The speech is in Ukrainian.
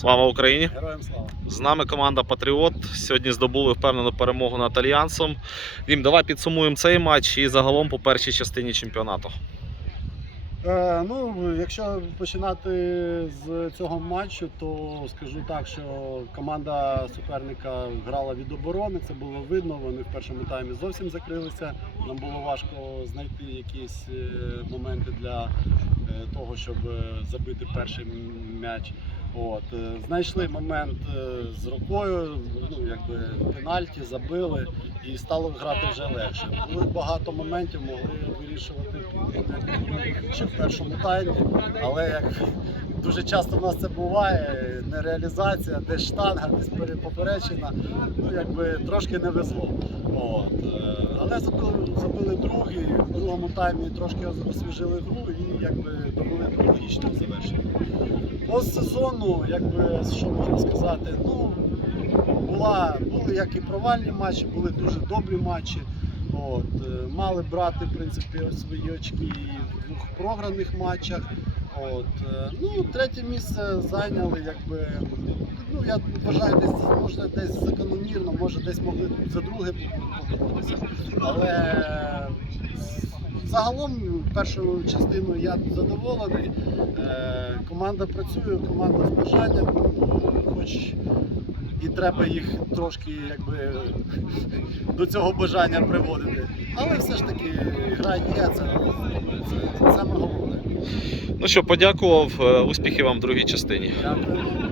Слава Україні! Героям слава. З нами команда Патріот. Сьогодні здобули впевнену перемогу над Альянсом. Дім, давай підсумуємо цей матч і загалом по першій частині чемпіонату. Е, ну, якщо починати з цього матчу, то скажу так, що команда суперника грала від оборони, це було видно. Вони в першому таймі зовсім закрилися. Нам було важко знайти якісь е, моменти для е, того, щоб е, забити перший м'яч. От, е, знайшли момент е, з рукою, ну якби пенальті забили і стало грати вже легше. Було багато моментів, могли вирішувати ще в першому таймі, але як дуже часто в нас це буває, нереалізація, десь штанга, десь перепоперечена, ну якби трошки не везло. От. е, Але забили, забили другий, в другому таймі трошки освіжили гру і якби довели до логічного завершення. По сезону, якби що можна сказати, ну була, були як і провальні матчі, були дуже добрі матчі. От, е, мали брати в принципі свої очки і в двох програних матчах. От, е, ну, третє місце зайняли, якби. Ну, я вважаю, десь може десь закономірно, може десь могли за друге поборотися. Але загалом першу частину я задоволений. Е, команда працює, команда з бажанням, хоч і треба їх трошки якби до цього бажання приводити. Але все ж таки гра є, це, це саме головне. Ну що, подякував, е, успіхів вам в другій частині. Дякую.